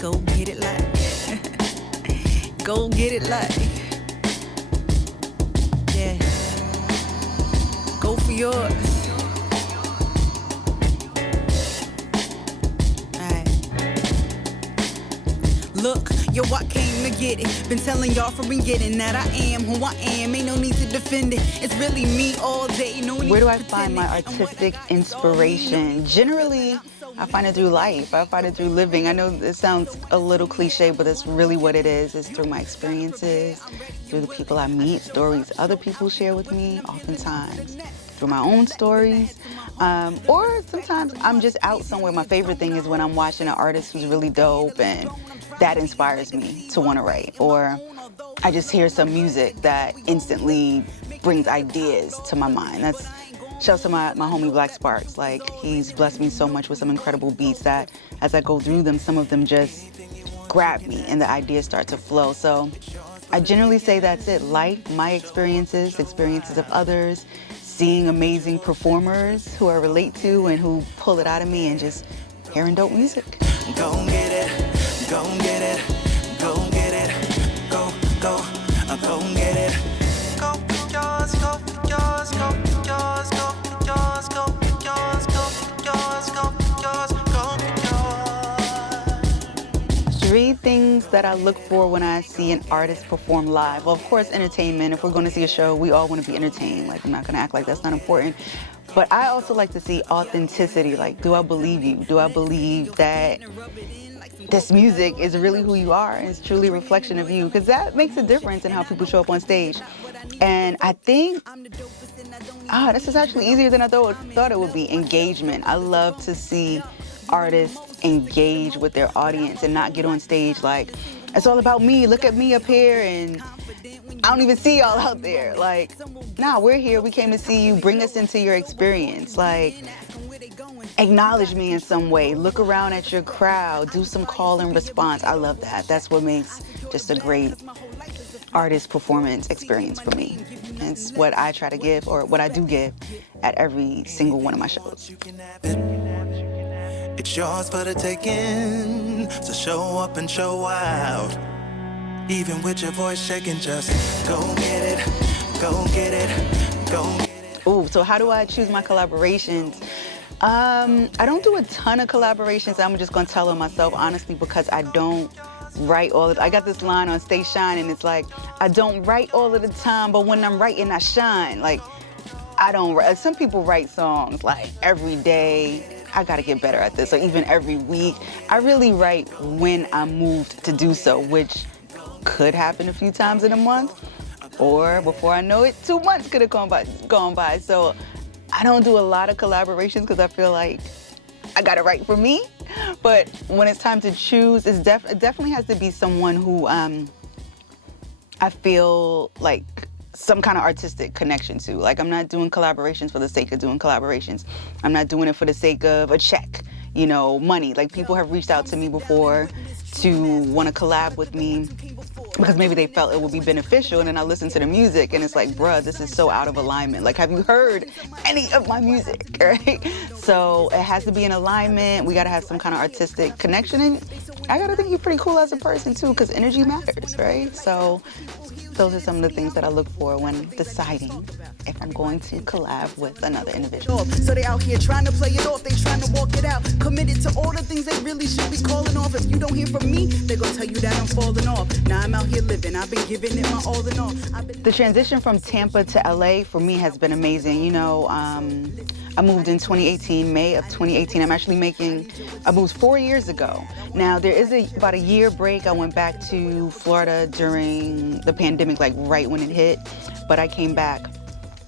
Go get it like. Go get it like. Yeah. Go for yours. Look, yo, I came to get it. Been telling y'all from beginning that I am who I am. Ain't no need to defend it. It's really me all day. No need. Where do I find my artistic inspiration? Generally, I find it through life. I find it through living. I know this sounds a little cliche, but that's really what it is. It's through my experiences, through the people I meet, stories other people share with me, oftentimes through my own stories. Or sometimes I'm just out somewhere. My favorite thing is when I'm watching an artist who's really dope and that inspires me to want to write. Or I just hear some music that instantly brings ideas to my mind. That's shouts to my homie Black Sparks. Like, he's blessed me so much with some incredible beats that as I go through them, some of them just grab me and the ideas start to flow. So I generally say that's it. Life, my experiences, experiences of others, seeing amazing performers who I relate to and who pull it out of me, and just hearing dope music. Go get it, go get it, go get it, go, go get it. Go for yours, go for yours, go for yours, go for yours, go for yours, go for yours, go for yours, go for yours. 3 things that I look for when I see an artist perform live. Well, of course, entertainment. If we're going to see a show, we all want to be entertained. Like, I'm not going to act like that's not important. But I also like to see authenticity. Like, do I believe you? Do I believe that this music is really who you are and it's truly a reflection of you? Because that makes a difference in how people show up on stage. And I think, this is actually easier than I thought it would be. Engagement. I love to see artists engage with their audience and not get on stage like, it's all about me, look at me up here, and I don't even see y'all out there. Like, nah, we're here, we came to see you, bring us into your experience. Like, acknowledge me in some way, look around at your crowd, do some call and response. I love that. That's what makes just a great artist performance experience for me. And it's what I try to give, or what I do give, at every single one of my shows. It's yours for the taking, so show up and show out. Even with your voice shaking, just go get it, go get it, go get it. Ooh, so how do I choose my collaborations? I don't do a ton of collaborations. I'm just gonna tell on myself, honestly, because I don't write all of it. I got this line on Stay Shine, and it's like, I don't write all of the time, but when I'm writing, I shine. Like, I don't write. Some people write songs like every day. I gotta get better at this, or even every week. I really write when I'm moved to do so, which could happen a few times in a month, or before I know it, 2 months could have gone by. So I don't do a lot of collaborations because I feel like I gotta write for me. But when it's time to choose, it definitely has to be someone who I feel like some kind of artistic connection to. Like, I'm not doing collaborations for the sake of doing collaborations. I'm not doing it for the sake of a check, you know, money. Like, people have reached out to me before to want to collab with me because maybe they felt it would be beneficial, and then I listen to the music and it's like, bruh, this is so out of alignment. Like, have you heard any of my music, right? So it has to be in alignment. We gotta have some kind of artistic connection, and I gotta think you're pretty cool as a person too, because energy matters, right? So those are some of the things that I look for when deciding if I'm going to collab with another individual. So they out here trying to play it off, they trying to walk it out, committed to all the things they really should be calling off. If you don't hear from me, they gonna tell you that I'm falling off. Now I'm out here living, I've been giving it my all in all. The transition from Tampa to LA for me has been amazing. You know, I moved in 2018, May of 2018. I moved 4 years ago. Now, there is about a year break. I went back to Florida during the pandemic, like right when it hit, but I came back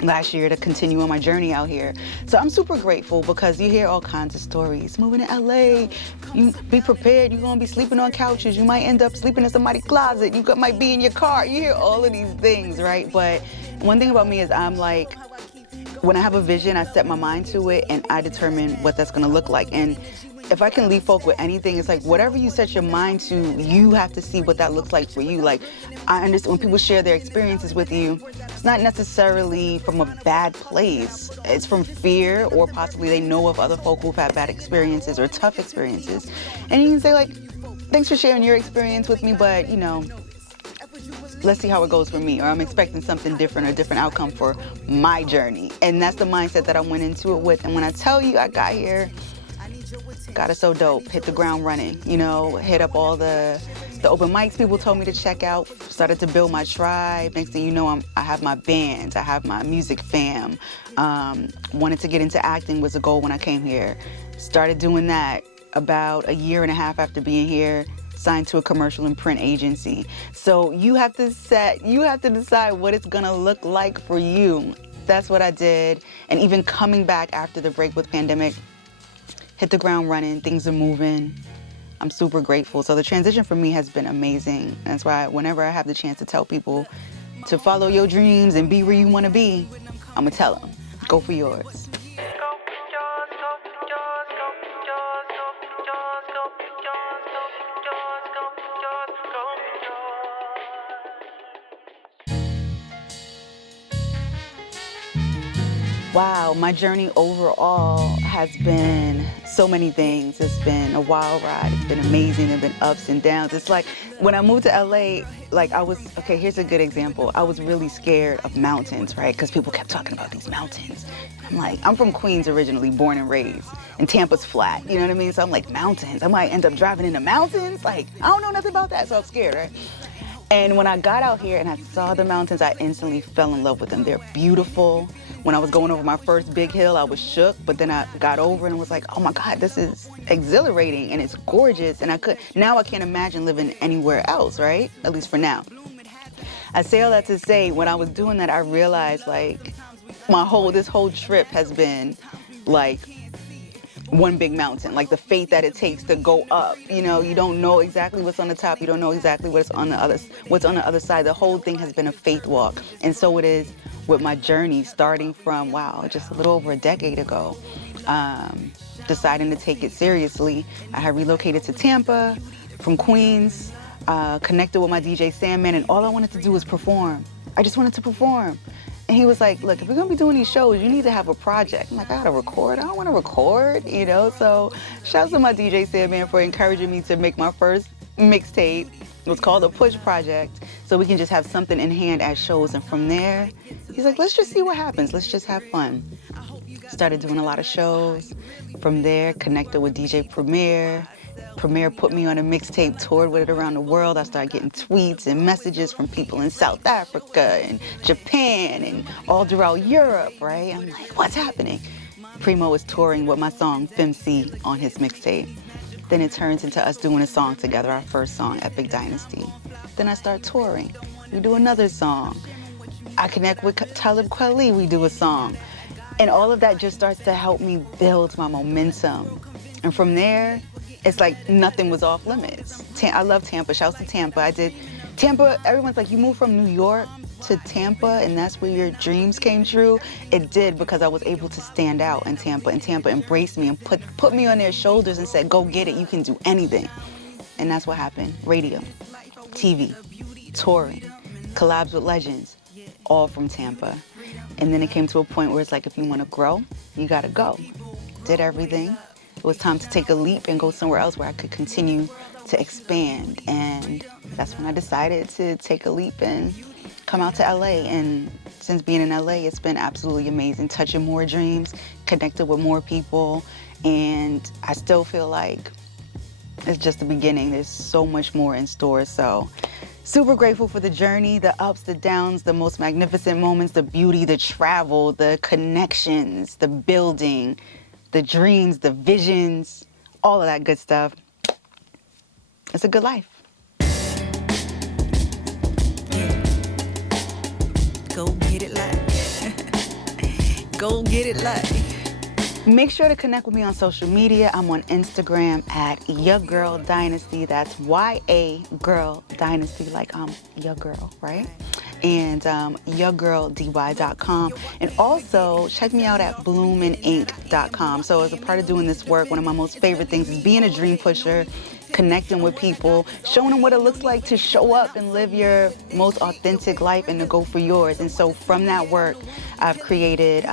last year to continue on my journey out here. So I'm super grateful because you hear all kinds of stories. Moving to LA, you be prepared, you're gonna be sleeping on couches, you might end up sleeping in somebody's closet, you might be in your car, you hear all of these things, right? But one thing about me is I'm like, when I have a vision, I set my mind to it and I determine what that's gonna look like. And if I can leave folk with anything, it's like whatever you set your mind to, you have to see what that looks like for you. Like, I understand when people share their experiences with you, it's not necessarily from a bad place. It's from fear, or possibly they know of other folk who've had bad experiences or tough experiences. And you can say, like, thanks for sharing your experience with me, but you know, let's see how it goes for me, or I'm expecting something different, or a different outcome for my journey. And that's the mindset that I went into it with. And when I tell you I got here, God is so dope, hit the ground running, you know, hit up all the open mics people told me to check out, started to build my tribe. Next thing you know, I have my bands, I have my music fam. Wanted to get into acting was a goal when I came here. Started doing that about a year and a half after being here. Signed to a commercial and print agency. So you have to decide what it's gonna look like for you. That's what I did. And even coming back after the break with pandemic, hit the ground running, things are moving. I'm super grateful. So the transition for me has been amazing. That's why whenever I have the chance to tell people to follow your dreams and be where you wanna be, I'm gonna tell them, go for yours. Wow, my journey overall has been so many things. It's been a wild ride. It's been amazing. There've been ups and downs. It's like when I moved to LA, okay, here's a good example. I was really scared of mountains, right? Because people kept talking about these mountains. I'm like, I'm from Queens originally, born and raised, and Tampa's flat, you know what I mean? So I'm like, mountains, I might end up driving in the mountains? Like, I don't know nothing about that, so I'm scared, right? And when I got out here and I saw the mountains, I instantly fell in love with them. They're beautiful. When I was going over my first big hill, I was shook, but then I got over and was like, oh my God, this is exhilarating and it's gorgeous. And now I can't imagine living anywhere else, right? At least for now. I say all that to say, when I was doing that, I realized like this whole trip has been like one big mountain, like the faith that it takes to go up. You know, you don't know exactly what's on the top. You don't know exactly what's on the other side. The whole thing has been a faith walk. And so it is with my journey, starting from, just a little over a decade ago, deciding to take it seriously. I had relocated to Tampa from Queens, connected with my DJ Sandman, and all I wanted to do was perform. I just wanted to perform. And he was like, look, if we're gonna be doing these shows, you need to have a project. I'm like, I gotta record? I don't wanna record, you know? So shout out to my DJ Sandman for encouraging me to make my first mixtape. It was called a Push Project, so we can just have something in hand at shows. And from there, he's like, let's just see what happens. Let's just have fun. Started doing a lot of shows. From there, connected with DJ Premier. Premier put me on a mixtape, toured with it around the world. I started getting tweets and messages from people in South Africa and Japan and all throughout Europe, right? I'm like, what's happening? Primo was touring with my song Femcee on his mixtape. Then it turns into us doing a song together, our first song, Epic Dynasty. Then I start touring. We do another song. I connect with Talib Kweli, we do a song. And all of that just starts to help me build my momentum. And from there, it's like nothing was off limits. I love Tampa, shouts to Tampa. Tampa, everyone's like, you moved from New York to Tampa and that's where your dreams came true. It did, because I was able to stand out in Tampa, and Tampa embraced me and put me on their shoulders and said, go get it, you can do anything. And that's what happened. Radio, TV, touring, collabs with legends, all from Tampa. And then it came to a point where it's like, if you want to grow, you gotta go. Did everything. It was time to take a leap and go somewhere else where I could continue to expand. And that's when I decided to take a leap and come out to LA. And since being in LA, it's been absolutely amazing, touching more dreams, connected with more people. And I still feel like it's just the beginning. There's so much more in store. So super grateful for the journey, the ups, the downs, the most magnificent moments, the beauty, the travel, the connections, the building, the dreams, the visions, all of that good stuff. It's a good life. Go get it like. Go get it like. Make sure to connect with me on social media. I'm on Instagram at Ya Girl Dynasty. That's YA Girl Dynasty, like I'm your girl, right? and yourgirldy.com. And also check me out at bloominink.com. So as a part of doing this work, one of my most favorite things is being a dream pusher, connecting with people, showing them what it looks like to show up and live your most authentic life and to go for yours. And so from that work, I've created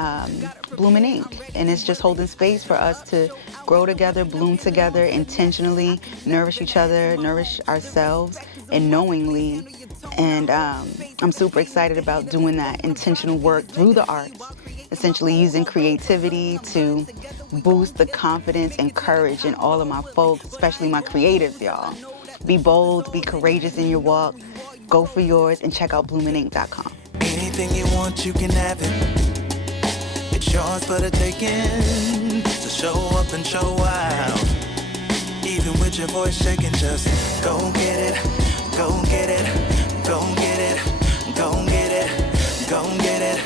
Bloomin' Ink. And it's just holding space for us to grow together, bloom together, intentionally, nourish each other, nourish ourselves, and knowingly. And I'm super excited about doing that intentional work through the arts, essentially using creativity to boost the confidence and courage in all of my folks, especially my creatives, y'all. Be bold, be courageous in your walk, go for yours, and check out bloominink.com. Anything you want, you can have it. It's yours for the taking. So show up and show out. Even with your voice shaking, just go get it, go get it, go get it, go get it, go get it.